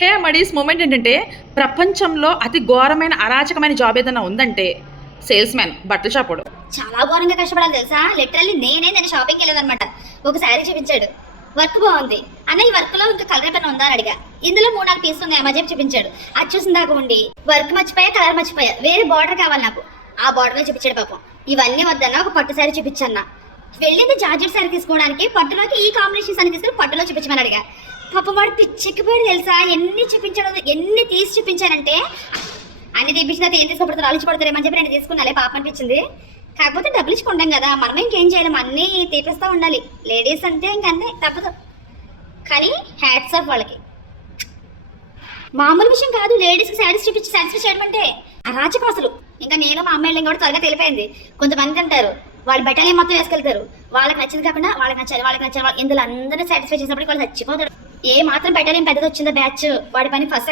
హే మడీస్ moment ఏంటంటే ప్రపంచంలో అతి ఘోరమైన అరాచకమైన జాబ్ ఏదైనా ఉందంటే సేల్స్ మ్యాన్ బట్టల షాపుడు. చాలా ఘోరంగా కష్టపడాలి తెలుసా. లిటరల్లీ నేను షాపింగ్కి వెళ్ళేదన్నమాట. ఒక శారీ చూపించాడు, వర్క్ బాగుంది అన్న, ఈ వర్క్ లో ఇంకా కలర్ ఏమైనా ఉందా అని అడిగా. ఇందులో 3-4 పీసులు ఉన్నాయి అమ్మ చెప్పి చూపించాడు. అది చూసిన దాకా ఉండి వర్క్ మర్చిపోయా, కలర్ మర్చిపోయా, వేరే బార్డర్ కావాలి నాకు. ఆ బార్డర్ లో చూపించాడు. పాపం ఇవన్నీ వద్దన్నా ఒక పట్టు శారీ చూపించన్నా. వెళ్ళింది జార్జెట్ శారీ తీసుకోవడానికి, పట్టులోకి ఈ కాంబినేషన్స్ అని తీసుకుని పట్టులో చూపించమని అడిగా. పాపం వాడు పిచ్చెక్కిపోయాడు తెలుసా. ఎన్ని చూపించాడు, ఎన్ని తీసి చూపించానంటే అన్ని తీపించినా ఏం తీసుకోబడతారు, ఆలోచించబడతారేమని చెప్పి నేను తీసుకున్నాలే పాప అనిపించింది. కాకపోతే డబ్బులు ఇచ్చుకుంటాం కదా, మనమే ఇంకేం చేయలేము, అన్నీ తీపిస్తూ ఉండాలి. లేడీస్ అంటే ఇంకంతే, తప్పదు. కానీ హ్యాట్స్ ఆఫ్ వాళ్ళకి. మామూలు విషయం కాదు లేడీస్కి శారీస్ చూపించి సాటిస్ఫై చేయడం అంటే అరాచకం అసలు. ఇంకా నేను మా అమ్మాయిలు కూడా త్వరగా తెలిపోయింది. కొంతమంది అంటారు వాళ్ళు బెటాలియన్ మొత్తం వేసుకెళ్తారు, వాళ్ళకి నచ్చింది కాకుండా వాళ్ళకి నచ్చాలి ఇందులో అందరినీ సాటిస్ఫై చేసినప్పటికీ వాళ్ళు చచ్చిపోతారు. ఏ మాత్రం బెటాలియన్ పెద్దది వచ్చిందో బ్యాచ్ వాడి పని ఫస్ట్